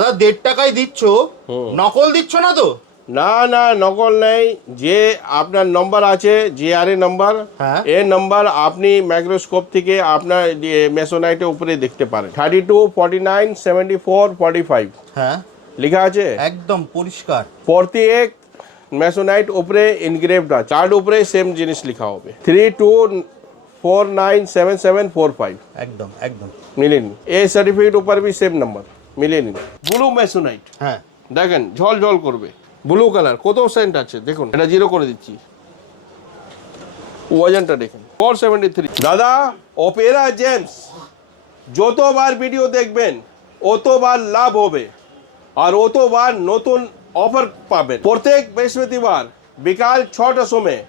দাদা 1.5 টাকায় দিচ্ছ, নকল দিচ্ছ না তো? না না, নকল নেই। যে আপনার নম্বর আছে জিআরএ নম্বর, হ্যাঁ। এই নম্বর আপনি মাইক্রোস্কোপ থেকে আপনার মেসোনাইটের উপরে দেখতে পারেন। 32, 49, 74, 45 হ্যাঁ, লেখা আছে একদম পরিষ্কার। প্রত্যেক মেসোনাইট উপরে ইনগ্রেভড আছে, চার্ট উপরে সেম জিনিস লেখা হবে। 32497745 একদম একদম মিলেনি। এই সার্টিফিকেট উপর भी সেম নাম্বার মিলেনি। ব্লু মেসোনাইট, হ্যাঁ, দেখেন ঝল ঝল করবে, ব্লু কালার, কত সেন্ট আছে দেখুন। এটা 0 করে দিচ্ছি, ওজনটা দেখেন 473। দাদা অপেরা জেমস, যতবার ভিডিও দেখবেন অতবার লাভ হবে আর অতবার নতুন অফার পাবেন। প্রত্যেক বৃহস্পতিবার বিকাল 6টার সময়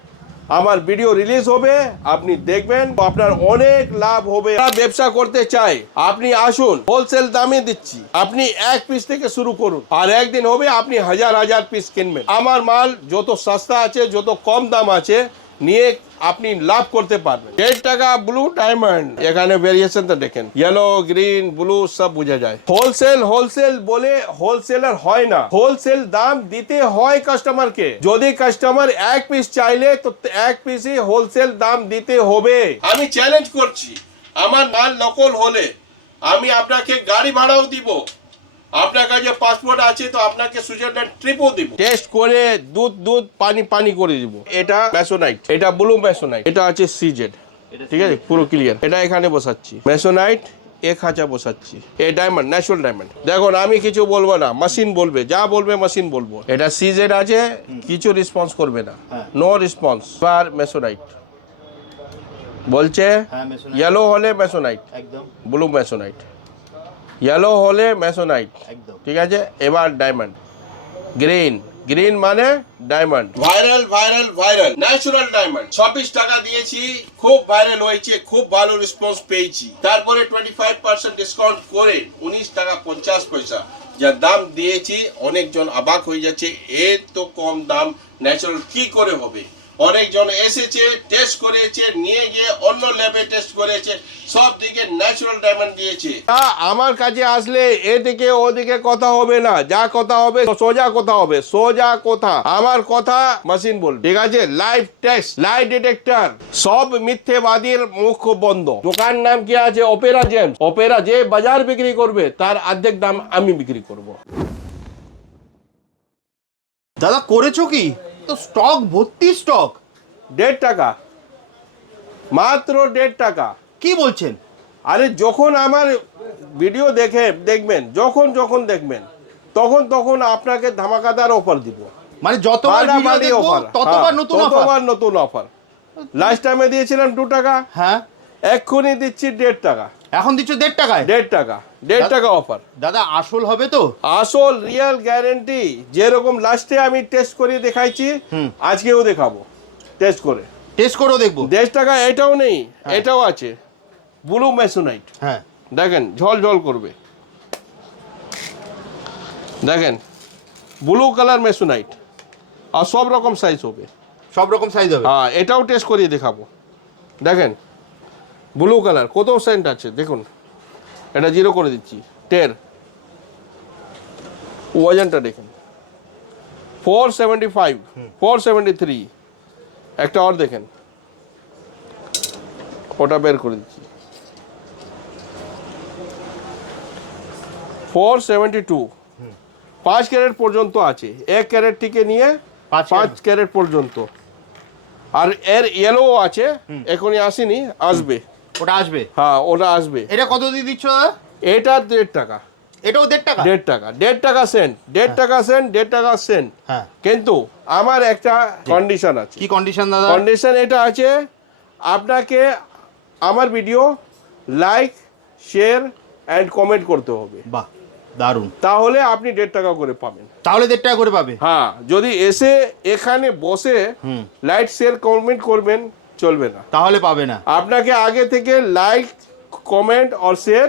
আমার ভিডিও রিলিজ হবে, আপনি দেখবেন, আপনার অনেক লাভ হবে। যারা ব্যবসা করতে চাই আপনি আসুন, হোলসেল দামে দিচ্ছি। আপনি 1 পিস থেকে শুরু করুন, আর একদিন হবে আপনি হাজার হাজার পিস কিনবেন। আমার মাল যত সস্তা আছে, যত কম দাম আছে, নিয়ে আপনি লাভ করতে পারবেন। 1.5 টাকা ব্লু ডায়মন্ড, এখানে ভেরিয়েশন তো দেখেন, ইয়েলো গ্রিন ব্লু সব বোঝা যায়। হোলসেল হোলসেল বলে হোলসেলার হয় না, হোলসেল দাম দিতে হয় কাস্টমারকে। যদি কাস্টমার 1 পিস চাইলে তো 1 পিসই হোলসেল দাম দিতে হবে। আমি চ্যালেঞ্জ করছি, আমার মাল নকল হলে আমি আপনাকে গাড়ি ভাড়াও দিব, আপনার কাছে পাসপোর্ট আছে তো আপনাকে সুইজারল্যান্ড ট্রিপও দিব। টেস্ট করে দুধ দুধ পানি পানি করে দিব। এটা মেসোনাইট, এটা ব্লু মেসোনাইট, এটা আছে সিজেড, ঠিক আছে, পুরো ক্লিয়ার। এটা এখানে বসাচ্ছি মেসোনাইট, এক খাঁচা বসাচ্ছি। এই ডায়মন্ড, ন্যাচুরাল ডায়মন্ড। দেখুন আমি কিছু বলবো না, মেশিন বলবে, যা বলবে মেশিন বলবো। এটা সিজেড আছে, কিছু রেসপন্স করবে না, নো রেসপন্স। আর মেসোনাইট বলছে ইয়েলো হলে মেসোনাইট, একদম ব্লু মেসোনাইট, ইয়েলো হলে মেসোনাইট, একদম ঠিক আছে। এবার ডায়মন্ড, গ্রিন, গ্রিন মানে diamond. Viral viral viral natural diamond 26 টাকা দিয়েছি, খুব ভাইরাল হয়েছে, খুব ভালো রেসপন্স পেয়েছি। তারপরে 25% ডিসকাউন্ট করে 19 টাকা 50 পয়সা যা দাম দিয়েছি, অনেকজন অবাক হয়ে যাচ্ছে, এর তো কম দাম ন্যাচুরাল কি করে হবে। অনেকজন এসেছে, টেস্ট করেছে, নিয়ে গিয়ে অন্য ল্যাবে টেস্ট করেছে, সব দিকে ন্যাচুরাল ডায়মন্ড দিয়েছে। আমার কাছে আসলে এদিকে ওদিকে কথা হবে না, যা কথা হবে সোজা কথা হবে, সোজা কথা। আমার কথা মেশিন বলবে, ঠিক আছে। লাইভ টেস্ট, লাই ডিটেক্টর, সব মিথ্যেবাদীর মুখ বন্ধ। দোকান নাম কি আছে? Opera James. অপেরা যে বাজার বিক্রি করবে তার অর্ধেক দাম আমি বিক্রি করব। দাদা করেছো কি? তো স্টক ভর্তি স্টক। 1.5 টাকা, মাত্র 1.5 টাকা। কি বলছেন? আরে যখন আমার ভিডিও দেখবেন, যখন যখন দেখবেন, তখন তখন আপনাকে ধামাকাদার অফার দিব। মানে যতবার ভিডিও দেখবো ততবার নতুন অফার, ততবার নতুন অফার। লাস্ট টাইমে দিয়েছিলাম 2 টাকা, হ্যাঁ এক্ষুনি দিচ্ছি 1.5 টাকা। এখন দিচ্ছ 1.5 টাকায়? 1.5 টাকা, 1.5 টাকা অফার। দাদা আসল হবে তো? আসল, রিয়েল গ্যারেন্টি। যেরকম লাস্টে আমি টেস্ট করে দেখাইছি, আজকেও দেখাবো টেস্ট করে। টেস্ট করেও দেখবো। 1.5 টাকা এটাও নেই, এটাও আছে, ব্লু মেসোনাইট। হ্যাঁ, দেখেন ঝল ঝল করবে, দেখেন ব্লু কালার মেসোনাইট, আর সব রকম সাইজ হবে, সব রকম সাইজ হবে। হ্যাঁ এটাও টেস্ট করিয়ে দেখাবো। দেখেন ব্লু কালার, কত সেন্ট আছে দেখুন। এটা 0 করে দিচ্ছি, 10। ওজনটা দেখেন 475, 473। একটা আর দেখেন, ওটা বের করে দিচ্ছি 472। 5 ক্যারেট পর্যন্ত আছে, 1 ক্যারেট থেকে নিয়ে 5 ক্যারেট পর্যন্ত। আর এর ইয়েলো আছে, এখনই আসেনি, আসবে। ওটা আসবে? হ্যাঁ ওটা আসবে। এটা কত দিয়ে দিচ্ছ দাদা? এটা 1.5 টাকা। এটাও 1.5 টাকা? 1.5 টাকা, 1.5 টাকা সেন্ট, 1.5 টাকা সেন্ট, 1.5 টাকা সেন্ট। হ্যাঁ, কিন্তু আমার একটা কন্ডিশন আছে। কি কন্ডিশন দাদা? কন্ডিশন এটা আছে, আপনাকে আমার video like, share and comment করতে হবে। বাহ, দারুণ। তাহলে আপনি 1.5 টাকা করে পাবেন। তাহলে 1.5 টাকা করে পাবে? হ্যাঁ, যদি এসে এখানে বসে লাইক শেয়ার কমেন্ট করবেন চলবে না, তাহলে পাবে না। আপনাকে আগে থেকে লাইক কমেন্ট আর শেয়ার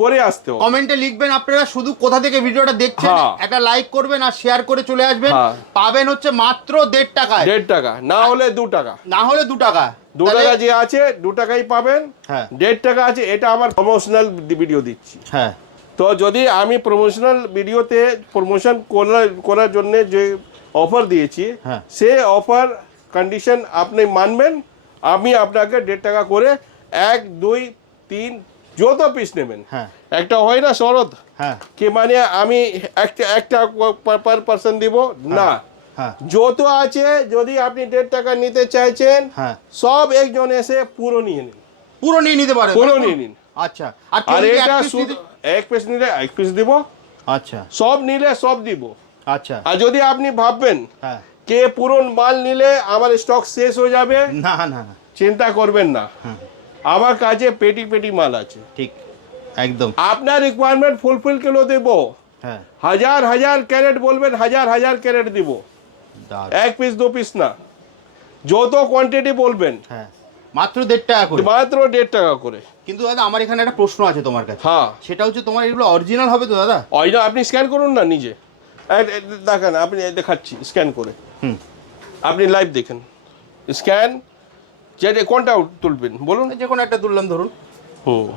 করে আসতে হবে। কমেন্টে লিখবেন আপনারা শুধু কোথা থেকে ভিডিওটা দেখছেন, একটা লাইক করবেন আর শেয়ার করে চলে আসবেন। পাবেন হচ্ছে মাত্র 1.5 টাকায়। 1.5 টাকা, না হলে 2 টাকা। না হলে 2 টাকা। 2 টাকা যে আছে 2 টাকাই পাবেন। হ্যাঁ, 1.5 টাকা আছে, এটা আমার প্রমোশনাল ভিডিও দিচ্ছি। হ্যাঁ, তো যদি আমি প্রমোশনাল ভিডিওতে প্রমোশন করার জন্য যে অফার দিয়েছি হ্যাঁ। সে অফার কন্ডিশন আপনি মানবেন, আমি আপনাকে 1.5 টাকা করে 1 2 3 যত পিস নেবেন। হ্যাঁ। একটা হয় না শরৎ, হ্যাঁ। কি মানে আমি একটা পার পার্সন দিব না, হ্যাঁ। যত আছে যদি আপনি 1.5 টাকা নিতে চাইছেন হ্যাঁ। সব একজন এসে পুরো নিয়ে নিন, পুরো নিয়ে নিতে পারে, পুরো নিয়ে নিন। আচ্ছা। আর আর কেউ যদি এটা এক piece শুধু নিতে- 1 পিস নিলে 1 পিস দিব, আচ্ছা সব নিলে সব দিব। আচ্ছা। আর যদি আপনি ভাববেন হ্যাঁ। কে পুরন মাল নিলে আমার স্টক শেষ হয়ে যাবে, না না না, চিন্তা করবেন না, হ্যাঁ আমার কাছে পেটি পেটি মাল আছে। ঠিক একদম। আপনার রিকোয়ারমেন্ট ফুলফিল কেন দেবো, হ্যাঁ। হাজার হাজার ক্যারেট বলবেন, হাজার হাজার ক্যারেট দিব, দারুণ। 1 পিস 2 পিস না, যত কোয়ান্টিটি বলবেন হ্যাঁ, মাত্র 1.5 টাকা করে। মাত্র 1.5 টাকা করে। কিন্তু দাদা আমার এখানে একটা প্রশ্ন আছে তোমার কাছে। হ্যাঁ, সেটা হচ্ছে তোমার এগুলো অরিজিনাল হবে তো দাদা? ওই না, আপনি স্ক্যান করুন না নিজে, দেখেন আপনি দেখাচ্ছি স্ক্যান করে, হুম। আপনি লাইভ দেখেন স্ক্যান, যেটা কোনটা তুলবেন বলুন। যে কোনো একটা তুললাম ধরুন। হুম,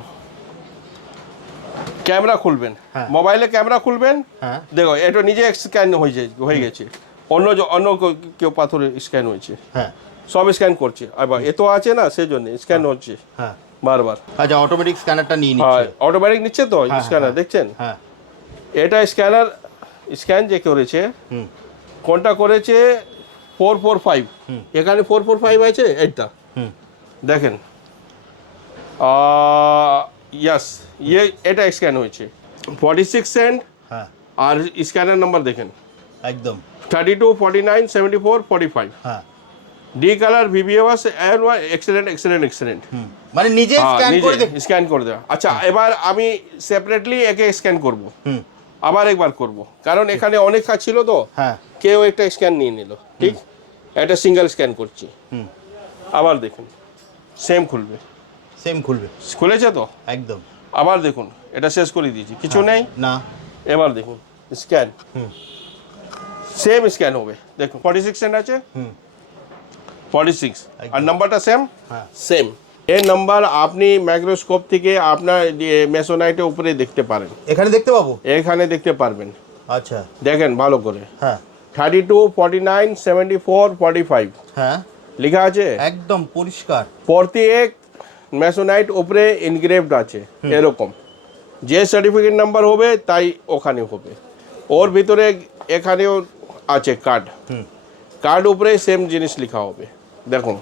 ক্যামেরা খুলবেন, হ্যাঁ। মোবাইলে ক্যামেরা খুলবেন, হ্যাঁ। দেখো এটা নিজে স্ক্যান হয়ে গেছে, অন্য কেউ পাথরে স্ক্যান হয়েছে, হ্যাঁ। সব স্ক্যান করছে, আবার এ তো আছে না সেজন্য স্ক্যান হচ্ছে হ্যাঁ। বারবার। আচ্ছা, অটোমেটিক স্ক্যানারটা নিয়ে হ্যাঁ, নিচ্ছে। অটোমেটিক নিচ্ছে তো হ্যাঁ, স্ক্যানার, হ্যাঁ। দেখছেন হ্যাঁ। এটা স্ক্যানার, স্ক্যান যে করেছে হুম। কোনটা করেছে 445, এখানে 445 আছে এইটা, হুম। দেখেন ইয়াস এটা স্ক্যান হয়েছে 46 সেন্ট। হ্যাঁ। আর স্ক্যানার নাম্বার দেখেন একদম। 32 49 74 45, হ্যাঁ। D colour VVS excellent. Hmm. মানে নিজে স্ক্যান করে দেখ। স্ক্যান করে দেওয়া। আচ্ছা, এবার আমি সেপারেটলি একে স্ক্যান করব, হুম। আবার একবার করব, কারণ এখানে অনেক কাজ ছিল তো, হ্যাঁ। কেউ একটা স্ক্যান নিয়ে নিল, ঠিক, এটা সিঙ্গেল স্ক্যান করছি, হুম। আবার দেখুন সেম খুলবে, সেম খুলবে। খুলেছে তো, একদম। আবার দেখুন এটা শেষ করে দিয়েছি, কিছু নেই, না। এবার দেখুন স্ক্যান, হুম। সেম স্ক্যান হবে, দেখুন 46 সেন্ট আছে, হুম। 46, আর একদম। নাম্বারটা সেম, হ্যাঁ। সেম। এই নাম্বার আপনি মাইক্রোস্কোপ থেকে আপনার মেসোনাইটের উপরে দেখতে পারেন, এখানে দেখতে পাবো? এখানে দেখতে পারবেন, আচ্ছা। দেখেন ভালো করে, হ্যাঁ। 32 49 74 45 হ্যাঁ। লেখা আছে, একদম পরিষ্কার। প্রত্যেক মেসোনাইট উপরে ইনগ্রেভড আছে এরকম, যে সার্টিফিকেট নাম্বার হবে তাই ওখানে হবে, ওর ভিতরে এখানেও আছে কার্ড, হুম। কার্ড উপরে সেম জিনিস লেখা হবে, দেখুন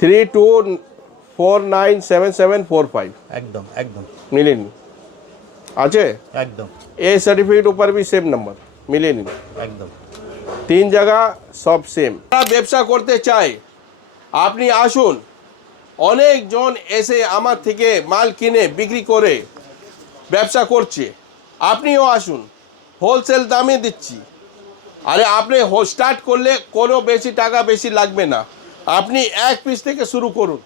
32497745 একদম একদম মিলেনি আছে, একদম এই সার্টিফিকেট উপর भी সেম নাম্বার মিলেনি, একদম। 3 জায়গা সব সেম। যারা ব্যবসা করতে চায় আপনি আসুন, অনেকজন এসে আমার থেকে মাল কিনে বিক্রি করে ব্যবসা করছে, আপনিও আসুন, হোলসেল দামে দিচ্ছি। আরে আপনি স্টার্ট করলে কোনো বেশি টাকা বেশি লাগবে না, আপনি 1 পিস থেকে শুরু করুন,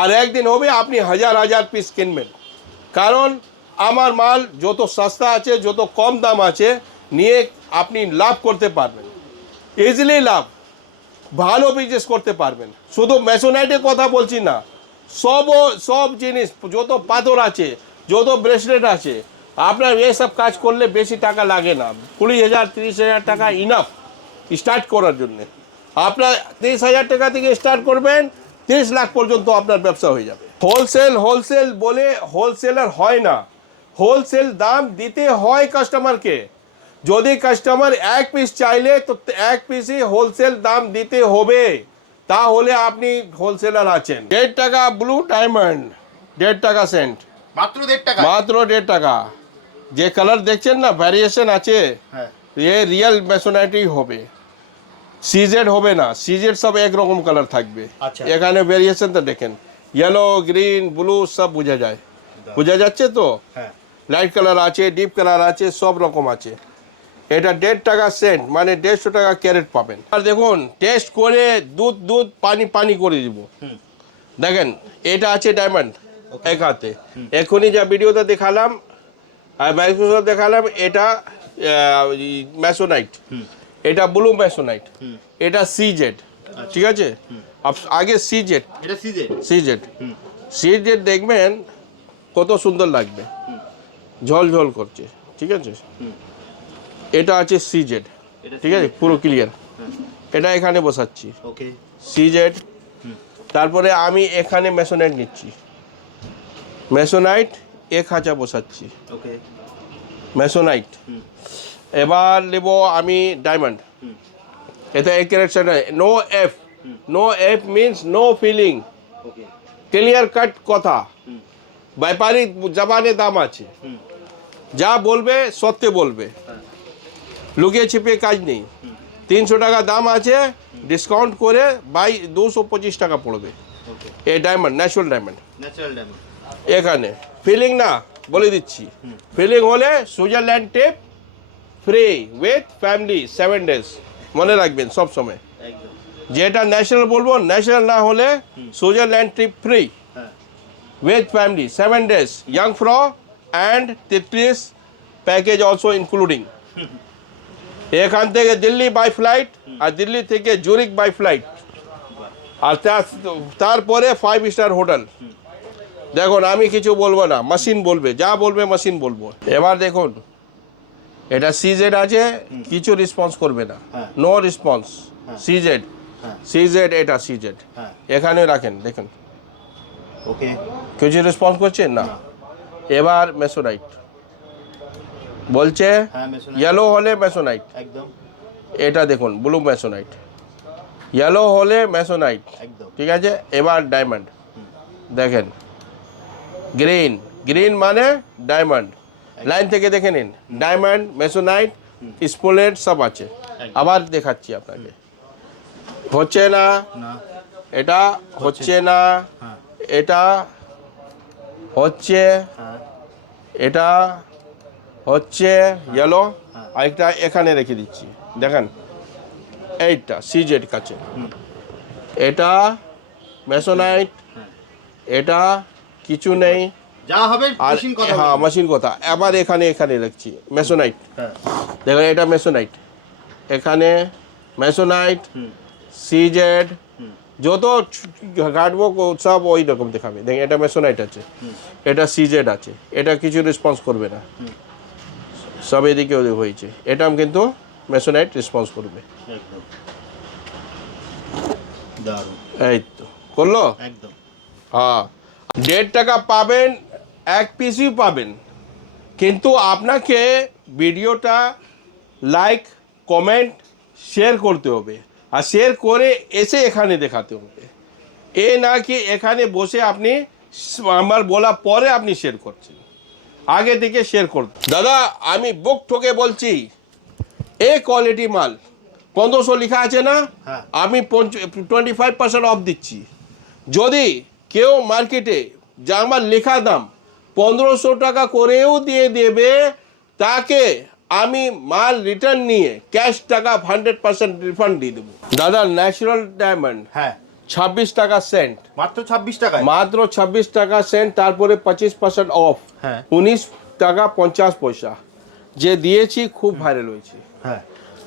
আর একদিন হবে আপনি হাজার হাজার পিস কিনবেন, কারণ আমার মাল যত সস্তা আছে, যত কম দাম আছে, নিয়ে আপনি লাভ করতে পারবেন, ইজিলি লাভ, ভালো বিজনেস করতে পারবেন। শুধু মেসোনাইটের কথা বলছি না, সব জিনিস, যত পাথর আছে, যত ব্রেসলেট আছে, আপনার এসব কাজ করলে বেশি টাকা লাগে না, 20,000 30,000 টাকা ইনাফ স্টার্ট করার জন্য। আপনার 30,000 টাকা থেকে স্টার্ট করবেন, 30 লাখ পর্যন্ত আপনার ব্যবসা হয়ে যাবে। হোলসেল বলে হোলসেলার হয় না, হোলসেল দাম দিতে হয় কাস্টমারকে। যদি কাস্টমার 1 পিস চাইলে তো 1 পিসই হোলসেল দাম দিতে হবে, তাহলে আপনি হোলসেলার আছেন। 1.5 টাকা ব্লু ডায়মন্ড, 1.5 টাকা সেন্ট, মাত্র 1.5 টাকা। মাত্র 1.5 টাকা। যে কালার দেখছেন না, ভ্যারিয়েশন আছে, হ্যাঁ। ये রিয়েল মেসোনাইটই হবে, সিজেড হবে না, সিজেড সব একরকম কালার থাকবে। আচ্ছা। এখানে ভ্যারিয়েশন তো দেখেন, ইয়েলো গ্রিন ব্লু সব বোঝা যায়, বোঝা যাচ্ছে তো, হ্যাঁ। লাইট কালার আছে, ডিপ কালার আছে, সব রকম আছে। এটা 1.5 টাকা সেন্ট, মানে 150 টাকা ক্যারেট পাবেন। আর দেখুন টেস্ট করে দুধ পানি করে দিব, দেখেন এটা আছে ডায়মন্ড এক হাতে, এখনই যা ভিডিওতে দেখালাম আর মাইক্রোস্কোপ দেখালাম, এটা মেসোনাইট, এটা ব্লু মেসোনাইট, এটা সিজেড, ঠিক আছে, আগে সিজেড, এটা সিজে। সিজেড দেখবেন কত সুন্দর লাগবে, ঝলঝল করছে, ঠিক আছে। এটা আছে সিজেড, ঠিক আছে, পুরো ক্লিয়ার। এটা এখানে বসাচ্ছি, ওকে সিজেড। তারপরে আমি এখানে মেসোনাইট নিচ্ছি, মেসোনাইট এক খাঁচা বসাচ্ছি, ওকে মেসোনাইট। এবার নেব আমি ডায়মন্ড। এটা এক character, no F, no F means no feeling, okay clear cut কথা। ব্যাপারী জবানে দাম আছে, যা বলবে সত্যি বলবে, লুকিয়ে ছিপিয়ে কাজ নেই। 300 টাকা দাম আছে, ডিসকাউন্ট করে 225 টাকা পড়বে। ওকে এই diamond, natural diamond. Natural diamond এখানে ফিলিং না বলে দিচ্ছি, ফিলিং হলে Switzerland tip free with family 7 days, মনে রাখবেন সব সময়। একদম যেটা ন্যাশনাল বলবো, ন্যাশনাল না হলে সুইজারল্যান্ড ট্রিপ ফ্রি হ্যাঁ with family 7 days, young fro and Tetris package also including. এখান থেকে দিল্লি বাই ফ্লাইট, আর দিল্লি থেকে জুরিক বাই ফ্লাইট, আর তারপরে 5 স্টার হোটেল। দেখুন আমি কিছু বলবো না, মেশিন বলবে, যা বলবে মেশিন বলবো। এবার দেখুন এটা সিজেড আছে, কিছু রেসপন্স করবে না, নো রেসপন্স। সিজেড, সিজেড, এটা সিজেড এখানে রাখেন, দেখুন ওকে কিছু রেসপন্স করছে না। এবার মেসোনাইট বলছে, হ্যাঁ মেসোনাইট ইয়েলো হলে মেসোনাইট, একদম এটা দেখুন ব্লু মেসোনাইট, ইয়েলো হলে মেসোনাইট, একদম ঠিক আছে। এবার ডায়মন্ড দেখেন, গ্রিন, গ্রিন মানে ডায়মন্ড, লাইন থেকে দেখে নিন, ডায়মন্ড, মেসোনাইট, স্পোলেট সব আছে। আবার দেখাচ্ছি আপনাকে, হচ্ছে না, না এটা হচ্ছে না, হ্যাঁ এটা হচ্ছে, হ্যাঁ এটা হচ্ছে ইয়েলো, আরেকটা এখানে রেখে দিচ্ছি, দেখেন এইটা সিজেড কাছে, এটা মেসোনাইট, এটা কিছু নেই, যা হবে আর মেশিন কথা হ্যাঁ বলবে। মেশিন কথা। আবার এখানে এখানে রাখছি মেসোনাইট, হ্যাঁ দেখেন এটা মেসোনাইট, এখানে মেসোনাইট, সিজেড, যত ঘাটবো সব ওই রকম দেখাবে। দেখেন এটা মেসোনাইট আছে, এটা সিজেড আছে, এটা কিছু রেসপন্স করবে না, সব এদিকে ওদিকে হয়েছে, এটা কিন্তু মেসোনাইট রেসপন্স করবে। একদম দারুণ এই তো করলো, একদম হ্যাঁ। 1.5 টাকা পাবেন, এক পিসই পাবেন, কিন্তু আপনাকে ভিডিওটা লাইক, কমেন্ট, শেয়ার করতে হবে, আর শেয়ার করে এসে এখানে দেখাতে হবে। এ না কি এখানে বসে আপনি আমার বলা পরে আপনি শেয়ার করছেন, আগে থেকে শেয়ার করতে। দাদা আমি বুক ঠকে বলছি, এ কোয়ালিটি মাল 1500 লেখা আছে না, হ্যাঁ। আমি 25% অফ দিচ্ছি। যদি কেউ মার্কেটে যা আমার লেখা দাম 1500 টাকা করেও দিয়ে দেবে, তাকে আমি মাল রিটার্ন নিয়ে ক্যাশ টাকা 100% রিফান্ড দিয়ে দেবো। দাদা ন্যাচারাল ডায়মন্ড হ্যাঁ 26 টাকা সেন্ট, মাত্র 26 টাকায়, মাত্র 26 টাকা সেন্ট, তারপরে 25% অফ, হ্যাঁ 19 টাকা 50 পয়সা যে দিয়েছি, খুব ভাইরাল হয়েছে। হ্যাঁ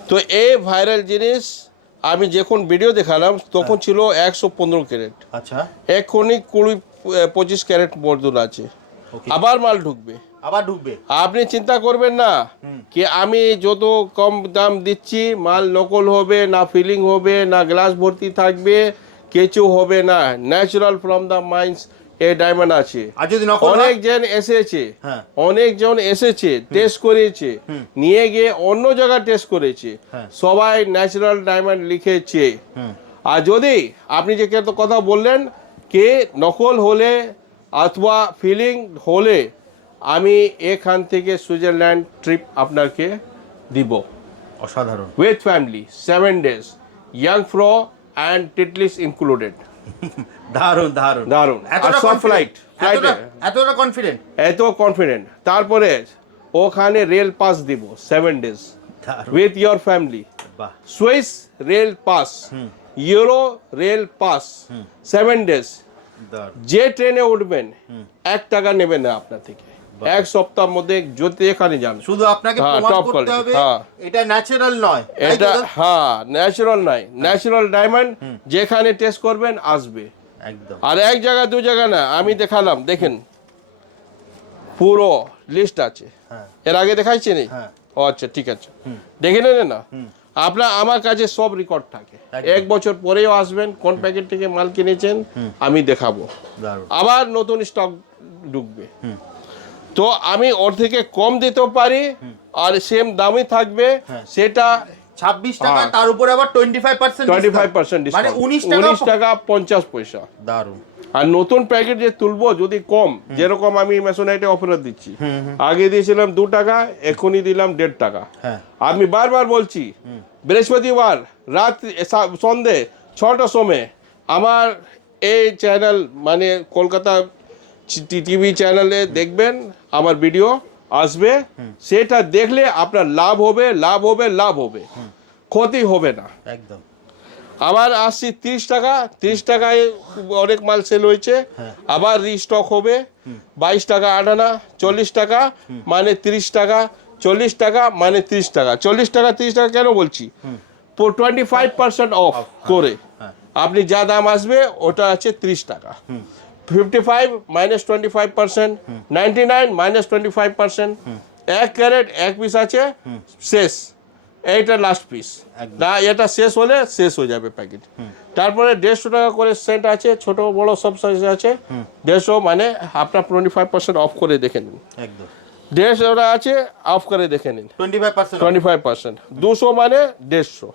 তো এই ভাইরাল জিনিস আমি যখন ভিডিও দেখালাম তখন ছিল 115 ক্যারেট, আচ্ছা এখনই 20-25 ক্যারেট মজদুর আছে, ওকে আবার মাল ঢুকবে। আবার ঢুকবে, আপনি চিন্তা করবেন না কি আমি যত কম দাম দিচ্ছি মাল নকল হবে না, ফিলিং হবে না, গ্লাস ভর্তি থাকবে, কিছু হবে না, ন্যাচারাল ফ্রম দ্য মাইন্স এই ডায়মন্ড আছে। আর যদি নকল হয়? অনেকজন এসেছে, হ্যাঁ। অনেকজন এসেছে, টেস্ট করেছে, নিয়ে গিয়ে অন্য জায়গায় টেস্ট করেছে, হ্যাঁ। সবাই ন্যাচারাল ডায়মন্ড লিখেছে। আর যদি আপনি যে কথা বললেন কে নকল হলে অথবা ফিলিং হলে, আমি এখান থেকে সুইজারল্যান্ড ট্রিপ আপনাকে দিব অসাধারণ with family 7 days, young ফ্রো and Titlis included. দারুণ দারুণ দারুণ, আর এতটা সব ফ্লাইট ফ্লাইটে এতটা কনফিডেন্ট, এত কনফিডেন্ট। তারপরে ওখানে রেল পাস দিব 7 ডেজ দারুণ উইথ ইয়োর ফ্যামিলি, বাহ Swiss rail pass, euro rail pass 7 days. দারুণ যে ট্রেনে উঠবেন 1 টাকা নেবে না আপনার থেকে, এক সপ্তাহের মধ্যে যদি এখানে যান। শুধু আপনাকে হ্যাঁ, প্রমাণ top করতে quality, হবে হ্যাঁ। এটা ন্যাচারাল নয়, তাই তো এটা দাদা? হ্যাঁ ন্যাচারাল নাই, ন্যাচারাল ডায়মন্ড যেখানে টেস্ট করবেন আসবে। একদম আর এক জায়গা দু জায়গা না, আমি দেখালাম, দেখেন পুরো লিস্ট আছে, হ্যাঁ এর আগে দেখাইছে নি? হ্যাঁ ও আচ্ছা ঠিক আছে, দেখে নেন না। আপনার আমার কাছে সব রেকর্ড থাকে, এক বছর পরেও আসবেন কোন প্যাকেট থেকে মাল কিনেছেন আমি দেখাবো, দারুণ। আবার নতুন স্টক ঢুকবে। তো আমি ওর থেকে কম দিতেও পারি আর সেম দামই থাকবে, সেটা 26 টাকা, তার উপরে আবার 25% 25% মানে ডিসকাউন্ট, 19 টাকা 50 পয়সা। দারুণ। আর নতুন প্যাকেট যে তুলবো যদি কম, যেরকম আমি মেসোনাইটে অফার দিচ্ছি, আগে দিয়েছিলাম 2 টাকা, এখনই দিলাম 1.5 টাকা। হ্যাঁ আমি বারবার বলছি, বৃহস্পতিবার রাত সন্ধে 6টার সময় আমার এই চ্যানেল মানে কলকাতা টিভি চ্যানেলে দেখবেন, আমার ভিডিও আসবে, সেটা দেখলে আপনার লাভ হবে, লাভ হবে, লাভ হবে, ক্ষতি হবে না একদম। আবার আসছি 30 টাকা, 30 টাকায় অনেক মাল সেল হয়েছে, আবার রিস্টক হবে 22 টাকা 8 আনা, 40 টাকা মানে 30 টাকা, 40 টাকা মানে 30 টাকা, 40 টাকা 30 টাকা কেন বলছি, 25% অফ করে আপনি যা দাম আসবে ওটা আছে 30 টাকা, 55 মাইনাস 25%, 99 মাইনাস 25%, 1 ক্যারেট 1 পিস আছে, শেষ, এইটা লাস্ট পিস না, এটা শেষ হলে শেষ হয়ে যাবে প্যাকেট। তারপরে 150 টাকা করে সেট আছে, ছোট বড় সব সাইজ আছে, 150 মানে আপনার 25% অফ করে দেখে নিন, একদম 150 টাকা আছে অফ করে দেখে নিন, 25% 25%, 200 মানে 150,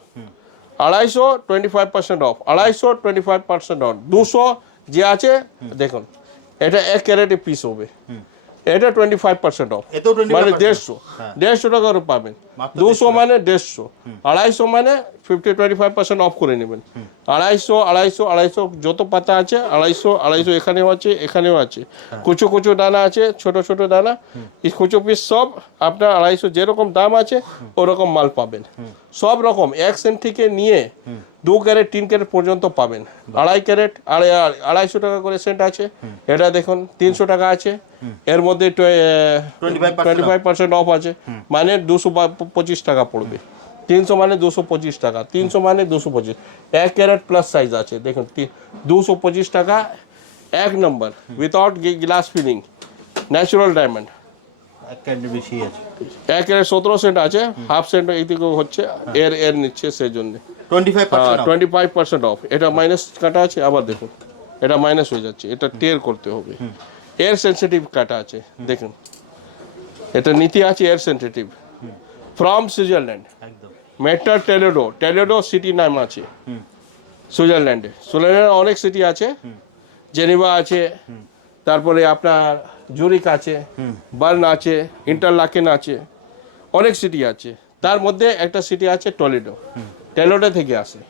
250 25% অফ, 250 25% অফ, 200 যে আছে দেখুন, এটা 1 ক্যারেটে পিস হবে, এটা 25% অফ, এতেও 25%, মানে 150 টাকারও পাবেন, 200 মানে 150, 250 মানে 25% অফ করে নেবেন, 250 যত পাতা আছে 250 এখানেও আছে, এখানেও আছে, কুচো কুচো দানা আছে, ছোট ছোট দানা, এই কুচো পিস সব আপনার 250 যেরকম দাম আছে ওরকম মাল পাবেন, সব রকম 1 সেন্ট থেকে নিয়ে 2 ক্যারেট 3 ক্যারেট পর্যন্ত পাবেন, 2.5 ক্যারেট 250 টাকা করে সেন্ট আছে, এটা দেখুন 300 টাকা আছে, এর মধ্যে 25% অফ আছে, মানে 225 টাকা পড়বে, 300 মানে 225 টাকা, 300 মানে 225, 1 ক্যারেট প্লাস সাইজ আছে দেখুন, 225 টাকা, 1 নম্বর without glass filling, natural diamond, 1 carat বেশি আছে, 1 ক্যারেট 17 সেন্ট আছে, হাফ সেন্ট এইদিকে হচ্ছে এর নিচ্ছে, সেই জন্য 25% অফ, এটা মাইনাস কাটা আছে, আবার দেখুন এটা মাইনাস হয়ে যাচ্ছে, এটা টের করতে হবে, এয়ার সেন্সিটিভ কাটা আছে দেখুন, এটা নীতি আছে এয়ার সেন্সিটিভ, ফ্রম সুইজারল্যান্ড, একদম মেটার টেলেডো সিটি নাম আছে সুইজারল্যান্ডে, সুইজারল্যান্ডে অনেক সিটি আছে, জেনেভা আছে, তারপরে আপনার জুরিক আছে, বার্ন আছে, ইন্টারলাকেন আছে, অনেক সিটি আছে, তার মধ্যে একটা সিটি আছে টেলেডো থেকে আসে,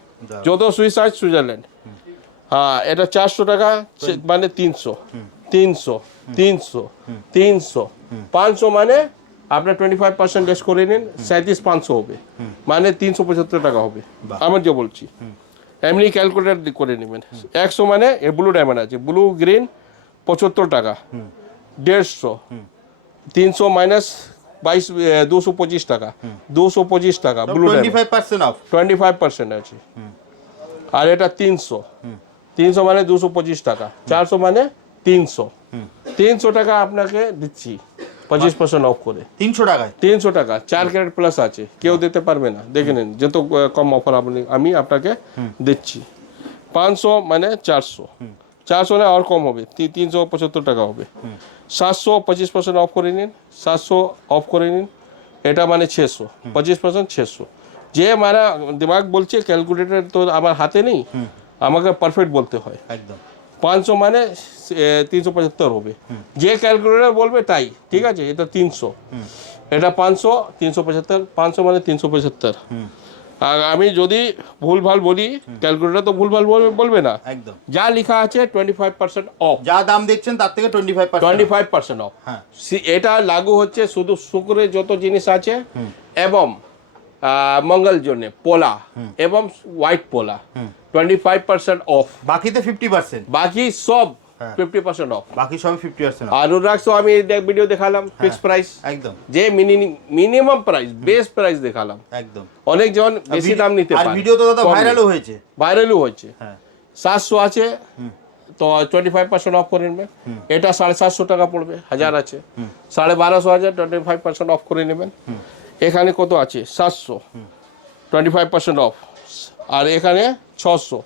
যত সুইস আছে সুইজারল্যান্ড, হ্যাঁ এটা 400 টাকা মানে 300, 500 মানে আপনার 25% লেস করে নিন, 37,500 হবে, মানে 375 টাকা হবে, আমার যে বলছি, এমনি ক্যালকুলেটর করে নেবেন, 100 মানে এ ব্লু ডায়মন্ড আছে, ব্লু গ্রিন 75 টাকা, 150, 300 মাইনাস 225 টাকা, 225 টাকা ব্লু ডায়মন্ড, 25% অফ, 25% আছে, আর এটা 300 মানে 225 টাকা, 400 মানে 300 টাকা আপনাকে দিচ্ছি 25% অফ করে, 300 টাকায়, 300 টাকা, 4 ক্যারেট প্লাস আছে, কেউ দিতে পারবে না, দেখে নিন যত কম অফার আমি আপনাকে দিচ্ছি, 500 মানে 400 না আর কম হবে, 375 টাকা হবে, 700 25% অফ করে নিন, 700 অফ করে নিন, এটা মানে 600, 25% 600, যে মানে দিমাগ বলছে, ক্যালকুলেটর তো আমার হাতে নেই, আমাকে পারফেক্ট বলতে হয়, একদম 500 মানে 375 হবে, যে ক্যালকুলেটর বলবে তাই, ঠিক আছে, এটা 300, এটা 500, 375, 500 মানে 375, আর আমি যদি ভুলভাল বলি, ক্যালকুলেটর তো ভুলভাল বলবে না, একদম যা লেখা আছে 25% অফ, যা দাম দেখছেন তার থেকে 25% অফ, হ্যাঁ এটা লাগু হচ্ছে শুধু শুক্রের যত জিনিস আছে এবং মঙ্গল জন্য পোলা এবং হোয়াইট পোলা, 25% অফ, বাকিতে 50%, বাকি সব 50% অফ, বাকি সব 50% আর রুদ্রাক্ষ আমি ভিডিও দেখালাম ফিক্স প্রাইস, একদম যে মিনিমাম প্রাইস, বেস্ট প্রাইস দেখালাম, একদম, অনেকজন বেশি দাম নিতে আর পারে, ভিডিও তো দাদা ভাইরালও হয়েছে, হয়েছে, হ্যাঁ 700 আছে, তো 25% অফ করে নেবেন। এটা 750 টাকা পড়বে, 1000 আছে, 1250 হাজার 25% অফ করে নেবেন। এখানে কত আছে 700, 25% অফ। আর এখানে 600,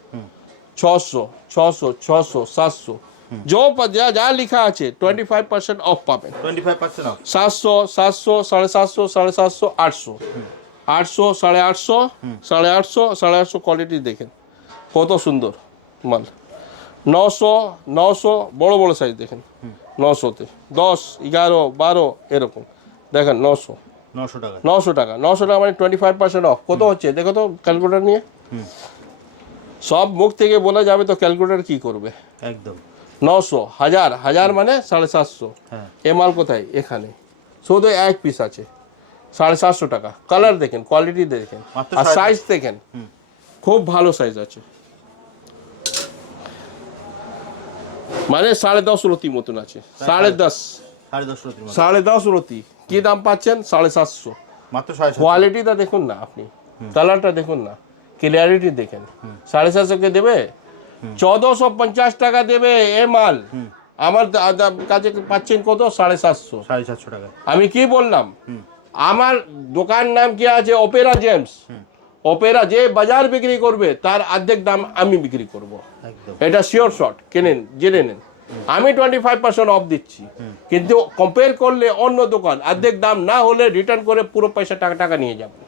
600, 600, 600, 700, যা লেখা আছে 25% অফ পাবেন। 25% অফ। 700, 700, 750, 750, 800, 800, 850, 850, 850 কোয়ালিটি দেখেন কত সুন্দর মাল। 900, 900 বড় বড় সাইজ দেখেন, 900তে 10, 11, 12 এরকম দেখেন। 900, 900 টাকা, 900 টাকা, 900 টাকা মানে 25% অফ। কত হচ্ছে দেখো তো ক্যালকুলেটর নিয়ে। সব মুখ থেকে বলা যাবে তো ক্যালকুলেটর কি করবে। একদম 900, 1000, 1000 মানে 750। হ্যাঁ। এ মাল কোথায়? এখানে শুধু এক পিস আছে, 750 টাকা। কালার দেখেন, কোয়ালিটি দেখেন, মাত্র আর 750 সাইজ দেখেন, খুব ভালো সাইজ আছে। মানে 10.5 রতি মতন আছে, 10.5, 10.5 রতির মতো। 10.5 রতি। কি দাম পাচ্ছেন? 750। মাত্র 750। কোয়ালিটিটা দেখুন না আপনি, কালারটা দেখুন না, ক্লিয়ারিটি দেখেন। 750 কে দেবে? 1450 টাকা দেবে এ মাল। আমার কাছে পাচ্ছেন কত? 750। 750 টাকা। আমি কি বললাম? আমার দোকান নাম কি আছে? Opera James. অপেরা যে বাজার বিক্রি করবে তার অর্ধেক দাম আমি বিক্রি করব, একদম এটা শিওর শট। কেনেন, জেনে নেন। আমি 25% অফ দিচ্ছি, কিন্তু কম্পেয়ার করলে অন্য দোকান অর্ধেক দাম না হলে রিটার্ন করে পুরো পয়সা টাকা নিয়ে যাবেন।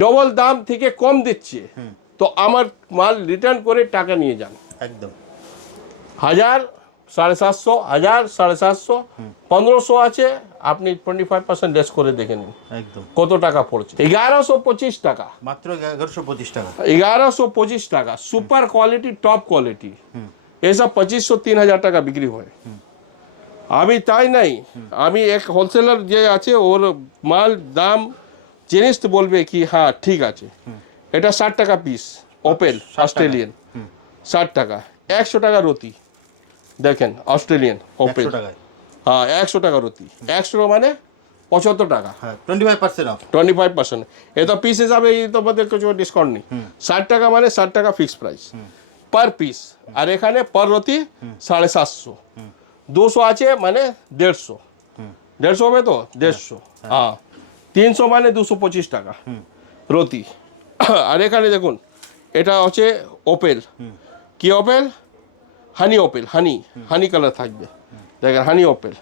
ডবল দাম থেকে কম দিচ্ছে তো আমার মাল রিটার্ন করে টাকা নিয়ে যান। একদম 1000, 750, 1000, 750, 1500 আছে। আপনি 25% লেস করে দেখে নিন একদম কত টাকা পড়ছে। 1125 টাকা, মাত্র 1125 টাকা। 1125 টাকা। সুপার কোয়ালিটি, টপ কোয়ালিটি, এসব 2500, 3000 টাকা বিক্রি হয়। আমি তাই নাই, আমি এক হোলসেলার যে আছে ওর মাল দাম জিনিস তো বলবে কি হ্যাঁ ঠিক আছে। এটা 60 টাকা পিস, ওপেল অস্ট্রেলিয়ান, 60 টাকা। 100 টাকা রতি দেখেন, অস্ট্রেলিয়ান ওপেল। 100 টাকায়। হ্যাঁ 100 টাকা রতি, 100 মানে 75 টাকা। হ্যাঁ 25% অফ। 25%। এ তো পিস হিসাবে এই তো আমাদের কিছু ডিসকাউন্ট নেই। 60 টাকা মানে 60 টাকা ফিক্স প্রাইস পার পিস। আর এখানে পার রতি 750, 200 আছে মানে 150, 150 হবে তো 150। হ্যাঁ 300 মানে 225 টাকা রতি। আর এখানে দেখুন এটা হচ্ছে ওপেল। কি ওপেল? হানি ওপেল, হানি কালার থাকবে দেখেন, হানি ওপেল।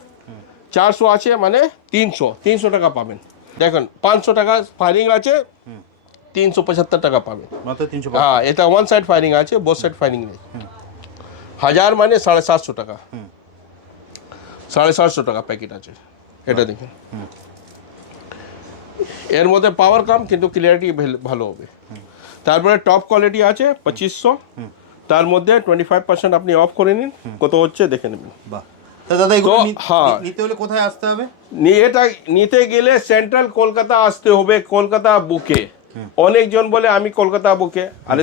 400 আছে মানে 300 টাকা পাবেন। দেখুন 500 টাকা ফায়ারিং আছে, 375 টাকা পাবেন। মাত্র 300। হ্যাঁ এটা ওয়ান সাইড ফায়ারিং আছে, বোথ সাইড ফায়ারিং নেই। 1000 মানে 750 টাকা, 750 টাকা প্যাকেট আছে। এটা দেখেন, এর মধ্যে পাওয়ার কম কিন্তু ক্লিয়ারিটি ভালো হবে। তারপরে টপ কোয়ালিটি আছে 2500, তার মধ্যে 25% আপনি অফ করে নিন, কত হচ্ছে দেখে নেবেন। বাহ। তো দাদা এগুলো হ্যাঁ। নিতে হলে কোথায় আসতে হবে? এটা নিতে গেলে সেন্ট্রাল কলকাতা আসতে হবে, কলকাতা বুকে। অনেকজন বলে আমি কলকাতা বুকে, আরে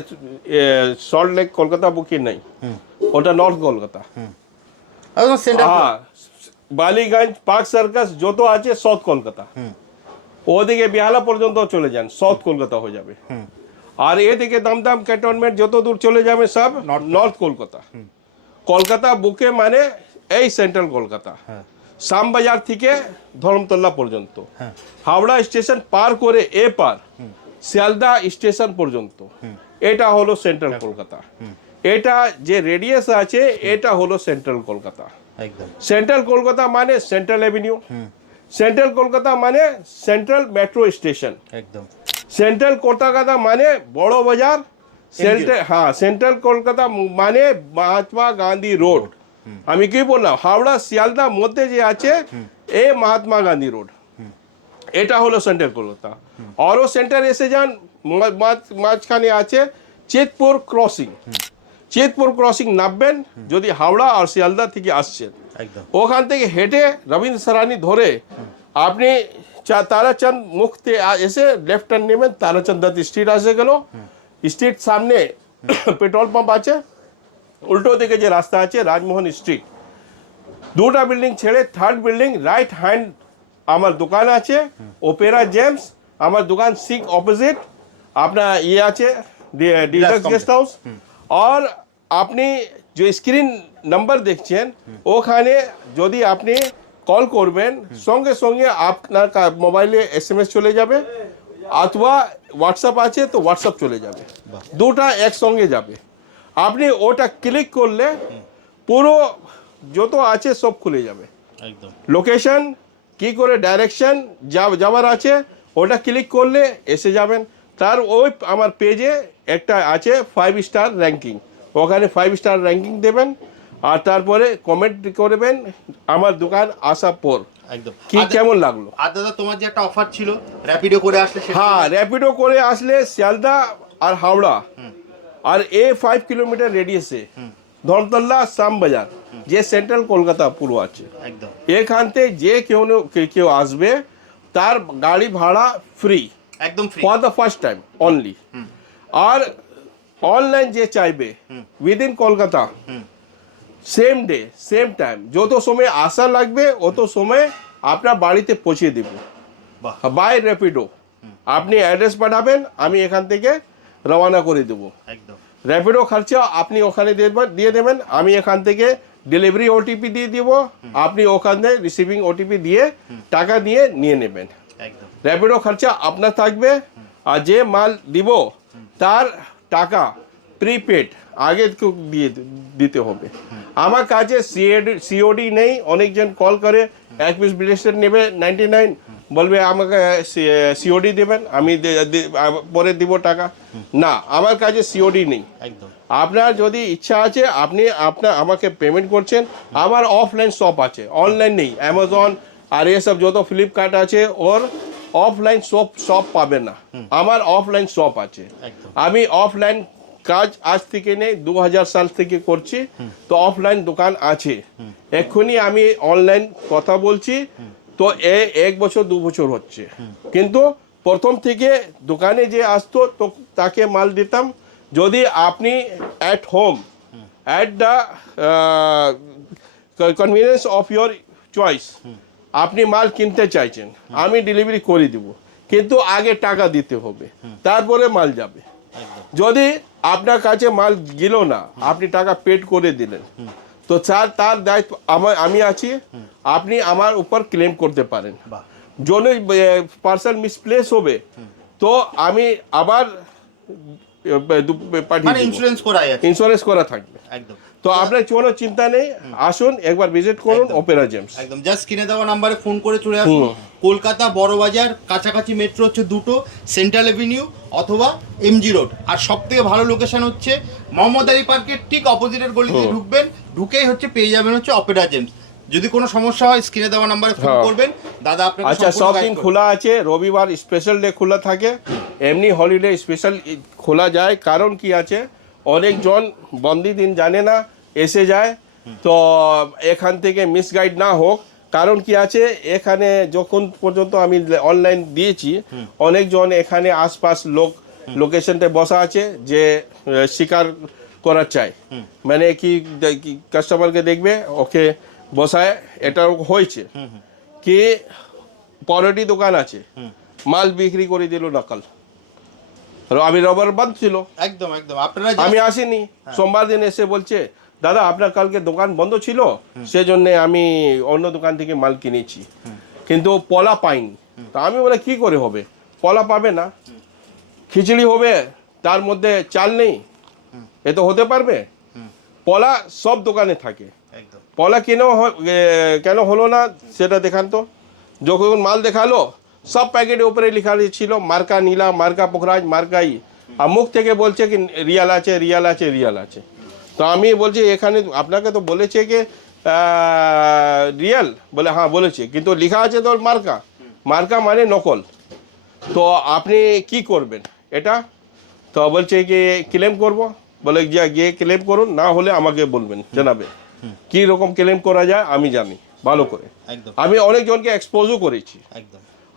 সল্ট লেক কলকাতা বুকে নেই, ওটা নর্থ কলকাতা। একদম সেন্টার। হ্যাঁ বালিগঞ্জ, পার্ক সার্কাস যত আছে সাউথ কলকাতা। ওদিকে বেহালা পর্যন্ত চলে যান, সাউথ কলকাতা হয়ে যাবে। আর এদিকে দমদম ক্যান্টনমেন্ট যত দূর চলে যাবে সব নর্থ কলকাতা। কলকাতা বুকে মানে এই সেন্ট্রাল কলকাতা, শ্যামবাজার থেকে ধর্মতলা পর্যন্ত, হাওড়া স্টেশন পার করে এ পার শিয়ালদা স্টেশন পর্যন্ত, এটা হলো সেন্ট্রাল কলকাতা। এটা যে রেডিয়াস আছে এটা হলো সেন্ট্রাল কলকাতা। একদম সেন্ট্রাল কলকাতা মানে সেন্ট্রাল এভিনিউ, সেন্ট্রাল কলকাতা মানে সেন্ট্রাল মেট্রো স্টেশন, একদম সেন্ট্রাল কলকাতা মানে বড় বাজার, হ্যাঁ সেন্ট্রাল কলকাতা মানে মহাত্মা গান্ধী রোড। আমি কি বললাম, হাওড়া শিয়ালদা মধ্যে যে আছে এ মহাত্মা গান্ধী রোড, এটা হলো সেন্ট্রাল কলকাতা। আরও সেন্টার এসে যান, মাঝখানে আছে চেতপুর ক্রসিং। চেতপুর ক্রসিং নামবেন যদি হাওড়া আর শিয়ালদা থেকে আসছেন, একদম ওখান থেকে হেঁটে রবীন্দ্র সরানি ধরে আপনি তারাচন্দ মুখতে এসে লেফট টার্ন নেবেন, তারাচন্দ দত্ত স্ট্রিট আসে গেল। স্ট্রিট সামনে পেট্রোল পাম্প আছে, উল্টো দিকে যে রাস্তা আছে রাজমোহন স্ট্রিট। দুটা বিল্ডিং ছেড়ে থার্ড বিল্ডিং রাইট হ্যান্ড আমার দোকান আছে ওপেরা জেমস। আমার দোকান ঠিক অপোজিট আপনার ইয়ে আছে ডিলাক্স গেস্ট হাউস। আর আপনি যে স্ক্রিন নাম্বার দেখছেন ওখানে যদি আপনি কল করবেন সঙ্গে সঙ্গে আপনার মোবাইলে SMS চলে যাবে, অথবা হোয়াটসঅ্যাপ আছে তো হোয়াটসঅ্যাপ চলে যাবে, দুটা একসঙ্গে যাবে। আপনি ওটা ক্লিক করলে পুরো যত আছে সব খুলে যাবে, একদম লোকেশন কি করে ডাইরেকশন যাওয়ার আছে ওটা ক্লিক করলে এসে যাবেন। তার ওই আমার পেজে একটা আছে 5 স্টার র্যাঙ্কিং, ওখানে 5 স্টার র্যাঙ্কিং দেবেন আর তারপরে কমেন্ট করবেন আমার দোকান আসার পর একদম কি কেমন লাগলো। আর দাদা তোমার যে একটা অফার ছিল র্যাপিডো করে আসলে হ্যাঁ, র্যাপিডো করে আসলে শিয়ালদা আর হাওড়া আর 5 কিলোমিটার রেডিয়াসে ধরতলা শ্যামবাজার যে সেন্ট্রাল কলকাতা পুরো আছে, একদম এখান থেকে যে কেউ আসবে তার গাড়ি ভাড়া ফ্রি, একদম free for the first time only. আর অনলাইন যে চাইবে within Kolkata same day same time, যত সময় আসা লাগবে অত সময় আপনার বাড়িতে পৌঁছে দেব বাই র্যাপিডো। আপনি অ্যাড্রেস পাঠাবেন, আমি এখান থেকে রওনা করে দেবো। একদম র্যাপিডো খরচা আপনি ওখানে দিয়ে দেবেন, আমি এখান থেকে ডেলিভারি ওটিপি দিয়ে দিব, আপনি ওখানে রিসিভিং ওটিপি দিয়ে টাকা নিয়ে নেবেন। একদম র্যাপিডো খরচা আপনার থাকবে, আর যে মাল দিব তার টাকা প্রিপেড আগে দিতে হবে। আমার কাছে সিওডি নেই, অনেকজন কল করে 1 পিস ব্রেসলেট নেবে 99, বলবে আমাকে সিওডি দেবেন, আমি পরে দিব টাকা। না, আমার কাছে সিওডি নেই। একদম আপনার যদি ইচ্ছা আছে আপনি আমাকে পেমেন্ট করছেন, আমার অফলাইন শপ আছে, অনলাইন নেই। অ্যামাজন আর এসব যত ফ্লিপকার্ট আছে ওর অফলাইন শপ পাবেন না, আমার অফলাইন শপ আছে। আমি অফলাইন কাজ আজ থেকে নেই 2000 সাল থেকে করছি, তো অফলাইন দোকান আছে। এক্ষুনি আমি অনলাইন কথা বলছি তো 1 বছর 2 বছর হচ্ছে, কিন্তু প্রথম থেকে দোকানে যে আসতো তো তাকে মাল দিতাম। যদি আপনি at home at the convenience of your choice আপনি মাল কিনতে চাইছেন, আমি ডেলিভারি করে দিব, কিন্তু আগে টাকা দিতে হবে, তারপরে মাল যাবে। যদি আপনার কাছে মাল গেল না, আপনি টাকা পেড করে দিলেন, তো তার দায়িত্ব আমি আছি, আপনি আমার উপর ক্লেম করতে পারেন। যদি পার্সেল মিসপ্লেস হবে তো আমি আবার পাঠিয়ে ইন্স্যুরেন্স করা থাকবে। একদম তো আপনার কোনো চিন্তা নেই, আসুন একবার ভিজিট করুন অপেরা জেমস। একদম জাস্ট কিনে দেওয়া নাম্বারে ফোন করে চলে আসুন। কলকাতা বড়বাজার কাছাকাছি মেট্রো হচ্ছে দুটো, সেন্ট্রাল এভিনিউ অথবা MG রোড। আর সব থেকে ভালো লোকেশন হচ্ছে মোহাম্মদ আলী পার্কের ঠিক অপোজিটের গলিতে ঢুকবেন, ঢুকেই হচ্ছে পেয়ে যাবেন হচ্ছে অপেরা জেমস। যদি কোনো সমস্যা হয় স্ক্রিনে দেওয়া নাম্বারে ফোন করবেন, দাদা আপনাকে আচ্ছা সব দিন খোলা আছে, রবিবার স্পেশাল ডে খোলা থাকে, এমনি হলিডে স্পেশাল খোলা যায়। কারণ কি আছে, অনেকজন বন্দি দিন জানে না এসে যায়, তো এখান থেকে মিসগাইড না হোক। কারণ কি আছে, এখানে যখন পর্যন্ত আমি অনলাইন দিয়েছি অনেকজন এখানে আশপাশ লোকেশনতে বসা আছে যে শিকার করার চাই, মানে কি কাস্টমারকে দেখবে ওকে বসায়। এটা হয়েছে কি পরোটি দোকান আছে, মাল বিক্রি করে দিল নকল, আমি রবার বন্ধ ছিল, একদম একদম আপনারা আমি আসিনি, সোমবার দিন এসে বলছে দাদা আপনার কালকে দোকান বন্ধ ছিল সেজন্য আমি অন্য দোকান থেকে মাল কিনেছি, কিন্তু পলা পাইনি। তা আমি বলে কি করে হবে, পলা পাবে না, খিচুড়ি হবে তার মধ্যে চাল নেই, এ তো হতে পারবে? পলা সব দোকানে থাকে, পলা কেন হলো না সেটা দেখান তো। যখন মাল দেখালো সব প্যাকেটের উপরে লেখা ছিল মার্কা নীলা, মার্কা পোখরাজ, মার্কাই, আর মুখ থেকে বলছে কি রিয়াল আছে রিয়াল আছে রিয়াল আছে। তো আমি বলছি এখানে আপনাকে তো বলেছে কি রিয়াল, বলে হ্যাঁ বলেছে, কিন্তু লেখা আছে তো মার্কা, মার্কা মানে নকল। তো আপনি কি করবেন এটা? তো বলছে কি ক্লেম করব, বলে গিয়ে ক্লেম করুন, না হলে আমাকে বলবেন জানাবে কি রকম ক্লেম করা যায় আমি জানি ভালো করে, আমি অনেকজনকে এক্সপোজও করেছি।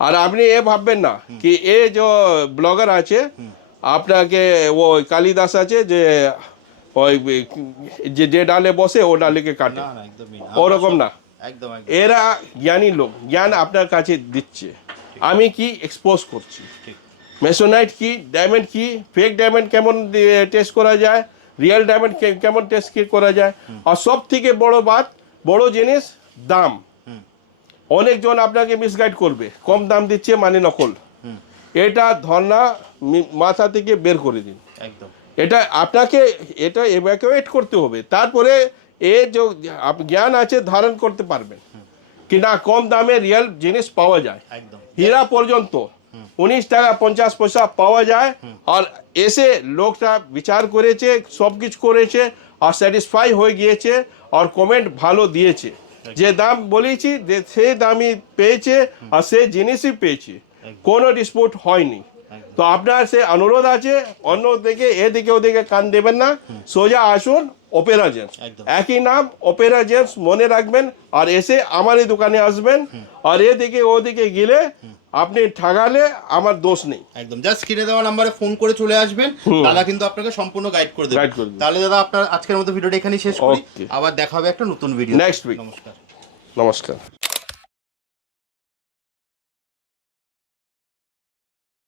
আর আপনি এ ভাববেন না কি এ যে ব্লগার আছে আপনাকে ও কালিদাস আছে যে ওই যে ডালে বসে ও ডালেকে কাটে, ওরকম না। এরা জ্ঞানী লোক, জ্ঞান আপনার কাছে দিচ্ছে, আমি কি এক্সপোজ করছি মেসোনাইট কি, ডায়মন্ড কি, ফেক ডায়মন্ড কেমন টেস্ট করা যায়, রিয়েল ডায়মন্ড কেমন টেস্ট করা যায়। আর সব থেকে বড় জিনিস দাম। অনেকজন আপনাকে মিসগাইড করবে, কম দাম দিচ্ছে মানে নকল। এটা ধারণা মাথা থেকে বের করে দিন। একদম এটা আপনাকে এটা এভাকুয়েট করতে হবে, তারপরে এর যে জ্ঞান আছে ধারণ করতে পারবেন কি না কম দামে রিয়েল জিনিস পাওয়া যায়। একদম হীরা পর্যন্ত 19 টাকা 50 পয়সা পাওয়া যায়। আর এসে লোকটা বিচার করেছে, সব কিছু করেছে আর স্যাটিসফাই হয়ে গিয়েছে আর কমেন্ট ভালো দিয়েছে। যে দাম বলেছি সেই দামই পেয়েছে আর সেই জিনিসই পেয়েছে, কোনো ডিসপিউট হয়নি। তো আপনার সে অনুরোধ আছে, অন্য দিকে এদিকে ওদিকে কান দেবেন না, সোজা আসুন অপেরা জেমস। একদম। একই নাম অপেরা জেমস মনে রাখবেন আর এসে আমার এই দোকানে আসবেন। আর এদিকে ওদিকে গেলে আপনি ঠগালে আমার দোষ নেই। একদম জাস্ট স্ক্রিনে দেওয়া নাম্বারে ফোন করে চলে আসবেন, দাদা কিন্তু আপনাকে সম্পূর্ণ গাইড করে দেবে। তাহলে দাদা আপনার আজকের মতো ভিডিওটা এখানেই শেষ করি, Okay. আবার দেখা হবে একটা নতুন ভিডিও নেক্সট উইক। নমস্কার। নমস্কার।